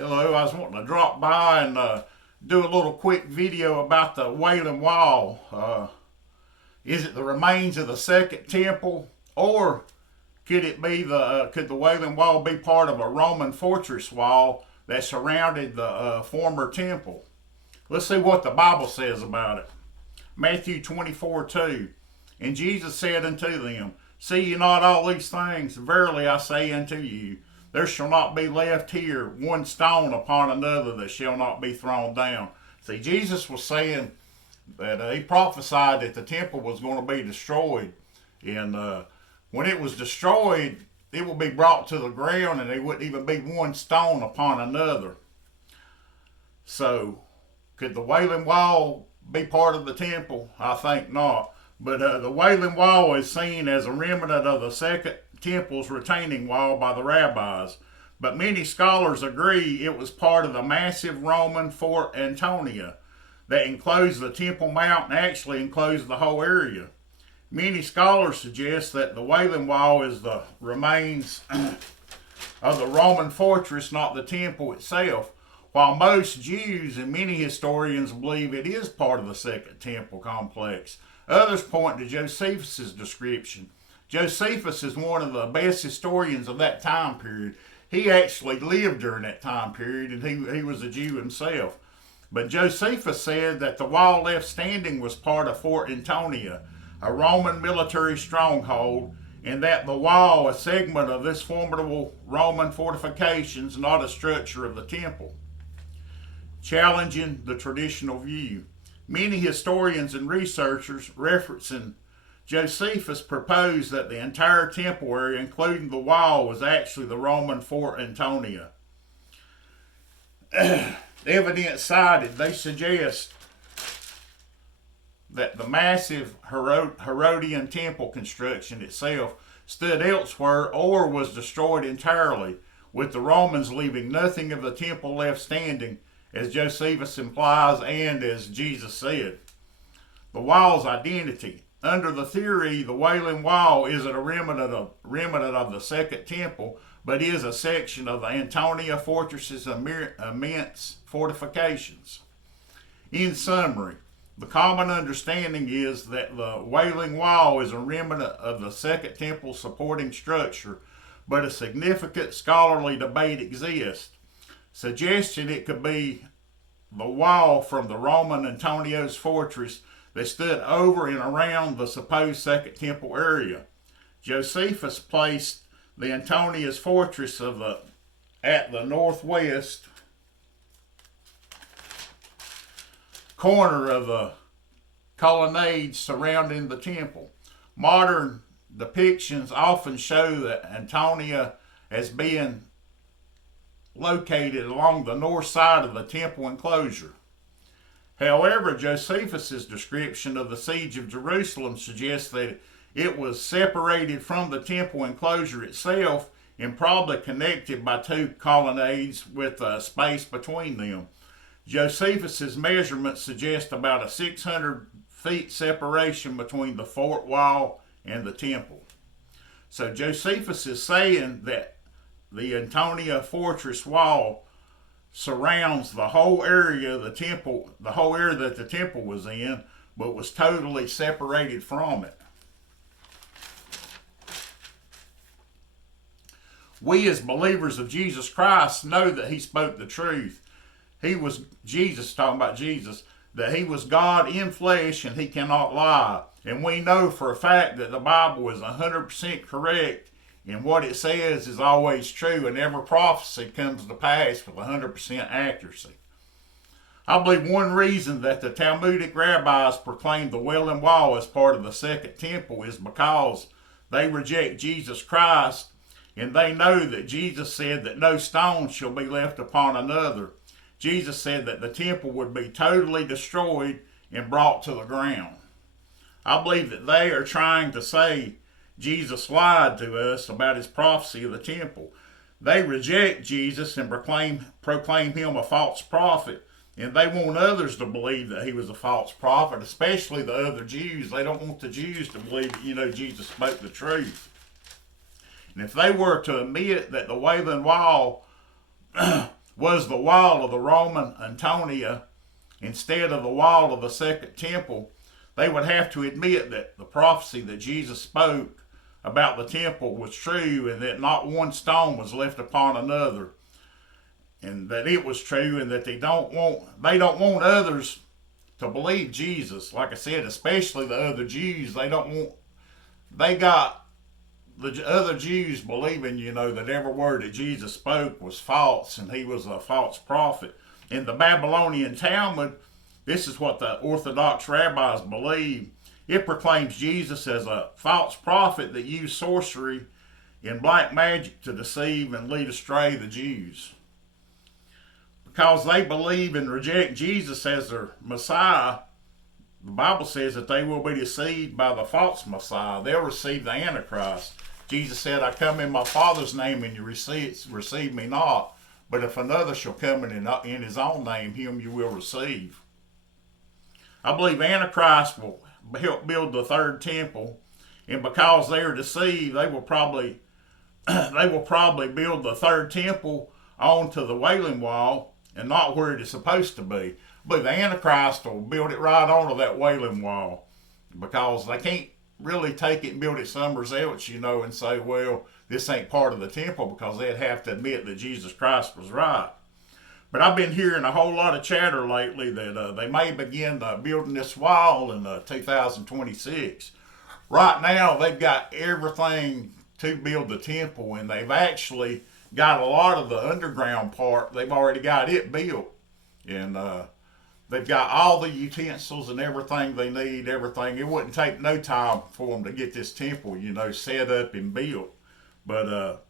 Hello, I was wanting to drop by and do a little quick video about the Wailing Wall. Is it the remains of the second temple, or could the Wailing Wall be part of a Roman fortress wall that surrounded the former temple? Let's see what the Bible says about it. Matthew 24:2. And Jesus said unto them, See ye not all these things? Verily I say unto you, there shall not be left here one stone upon another that shall not be thrown down. See, Jesus was saying that he prophesied that the temple was going to be destroyed. And when it was destroyed, it would be brought to the ground and there wouldn't even be one stone upon another. So, could the Wailing Wall be part of the temple? I think not. But the Wailing Wall is seen as a remnant of the second temple's retaining wall by the rabbis. But many scholars agree it was part of the massive Roman Fort Antonia that enclosed the Temple Mount and actually enclosed the whole area. Many scholars suggest that the Wailing Wall is the remains of the Roman fortress, not the temple itself, while most Jews and many historians believe it is part of the second temple complex. Others point to Josephus' description. Josephus is one of the best historians of that time period. He actually lived during that time period, and he was a Jew himself. But Josephus said that the wall left standing was part of Fort Antonia, a Roman military stronghold, and that the wall, a segment of this formidable Roman fortifications, not a structure of the temple, challenging the traditional view. Many historians and researchers referencing Josephus proposed that the entire temple area, including the wall, was actually the Roman Fort Antonia. Evidence cited, they suggest that the massive Herodian temple construction itself stood elsewhere or was destroyed entirely, with the Romans leaving nothing of the temple left standing, as Josephus implies and as Jesus said. The wall's identity. Under the theory, the Wailing Wall isn't a remnant of the second temple, but is a section of the Antonia fortress's immense fortifications. In summary, the common understanding is that the Wailing Wall is a remnant of the second temple supporting structure, but a significant scholarly debate exists. Suggestion it could be the wall from the Roman Antonio's fortress that stood over and around the supposed second temple area. Josephus placed the Antonia's fortress at the northwest corner of the colonnades surrounding the temple. Modern depictions often show that Antonia as being located along the north side of the temple enclosure. However, Josephus' description of the siege of Jerusalem suggests that it was separated from the temple enclosure itself and probably connected by two colonnades with a space between them. Josephus' measurements suggest about a 600 feet separation between the fort wall and the temple. So Josephus is saying that the Antonia fortress wall surrounds the whole area of the temple, the whole area that the temple was in, but was totally separated from it. We as believers of Jesus Christ know that he spoke the truth. Jesus, talking about Jesus, that he was God in flesh and he cannot lie. And we know for a fact that the Bible is 100% correct, and what it says is always true, and every prophecy comes to pass with 100% accuracy. I believe one reason that the Talmudic rabbis proclaim the Wailing Wall as part of the second temple is because they reject Jesus Christ, and they know that Jesus said that no stone shall be left upon another. Jesus said that the temple would be totally destroyed and brought to the ground. I believe that they are trying to say Jesus lied to us about his prophecy of the temple. They reject Jesus and proclaim him a false prophet, and they want others to believe that he was a false prophet, especially the other Jews. They don't want the Jews to believe that, Jesus spoke the truth. And if they were to admit that the Wailing Wall was the wall of the Roman Antonia instead of the wall of the second temple, they would have to admit that the prophecy that Jesus spoke about the temple was true, and that not one stone was left upon another, and that it was true, and that they don't want others to believe Jesus. Like I said, especially the other Jews, they got the other Jews believing, that every word that Jesus spoke was false and he was a false prophet. In the Babylonian Talmud, this is what the Orthodox rabbis believe. It proclaims Jesus as a false prophet that used sorcery and black magic to deceive and lead astray the Jews. Because they believe and reject Jesus as their Messiah, the Bible says that they will be deceived by the false Messiah. They'll receive the Antichrist. Jesus said, I come in my Father's name and you receive me not. But if another shall come in his own name, him you will receive. I believe Antichrist will help build the third temple. And because they are deceived, they will probably build the third temple onto the Wailing Wall and not where it is supposed to be. But the Antichrist will build it right onto that Wailing Wall, because they can't really take it and build it somewhere else, and say, well, this ain't part of the temple, because they'd have to admit that Jesus Christ was right. But I've been hearing a whole lot of chatter lately that they may begin building this wall in 2026. Right now, they've got everything to build the temple, and they've actually got a lot of the underground part. They've already got it built, and they've got all the utensils and everything they need, everything. It wouldn't take no time for them to get this temple, set up and built. But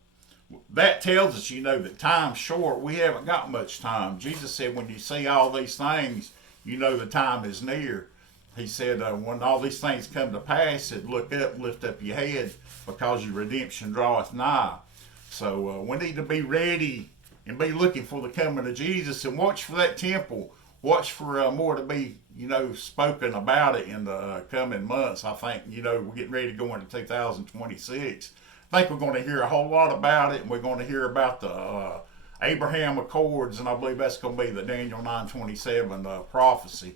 that tells us, that time's short. We haven't got much time. Jesus said, when you see all these things, the time is near. He said, when all these things come to pass, said, look up and lift up your head, because your redemption draweth nigh. So we need to be ready and be looking for the coming of Jesus, and watch for that temple. Watch for more to be, spoken about it in the coming months. I think, we're getting ready to go into 2026. I think we're going to hear a whole lot about it, and we're going to hear about the Abraham Accords, and I believe that's going to be the Daniel 9:27 prophecy.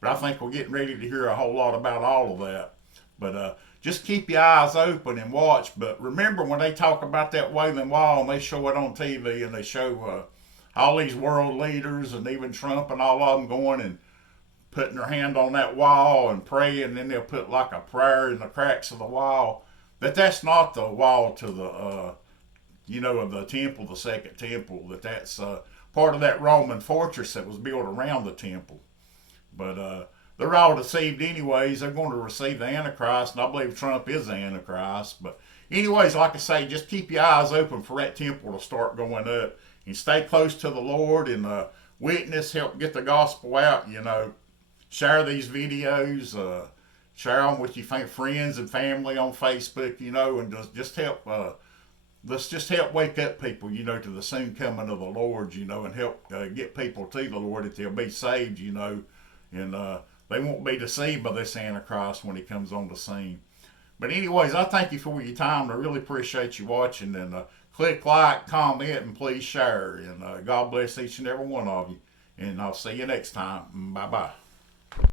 But I think we're getting ready to hear a whole lot about all of that. But just keep your eyes open and watch. But remember, when they talk about that Wailing Wall and they show it on TV, and they show all these world leaders and even Trump and all of them going and putting their hand on that wall and praying, and then they'll put like a prayer in the cracks of the wall, that's not the wall to the, of the temple, the second temple, that's part of that Roman fortress that was built around the temple. But they're all deceived anyways. They're going to receive the Antichrist, and I believe Trump is the Antichrist. But anyways, like I say, just keep your eyes open for that temple to start going up, and stay close to the Lord, and witness, help get the gospel out, share these videos, share them with your friends and family on Facebook, and just help, let's just help wake up people, to the soon coming of the Lord, and help get people to the Lord, that they'll be saved, and they won't be deceived by this Antichrist when he comes on the scene. But anyways, I thank you for your time. I really appreciate you watching, and click like, comment, and please share. And God bless each and every one of you. And I'll see you next time. Bye-bye.